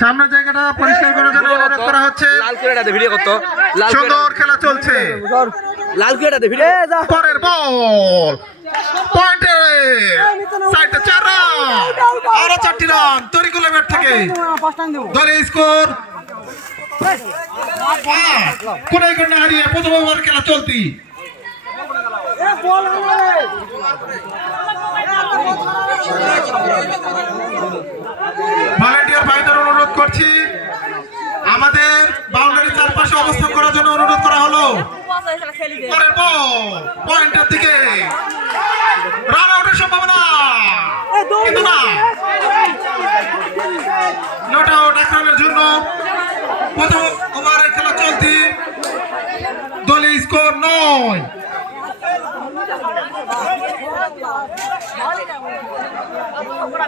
সামনের জায়গাটা পরিষ্কার করার জন্য অনুরোধ করা হচ্ছে। সুন্দর খেলা চলছে। পরের বল পয়েন্টে সাইডে 4 রান, আরো 4টি রান তরিকুল ব্যাট থেকে। দলের স্কোর কোন হারিয়ে প্রথম ওভার খেলা চলতি। ভলান্টিয়ার ভাইদের অনুরোধ করছি, আমাদের বাউন্ডারি চারপাশে অবস্থান করার জন্য অনুরোধ করা হলো। পরের বল পয়েন্টের দিকে, রান আউটের সম্ভাবনা কিন্তু না, নট আউট। এক রানের জন্য প্রথম ওভারের খেলা চলতি। দলের স্কোর 9।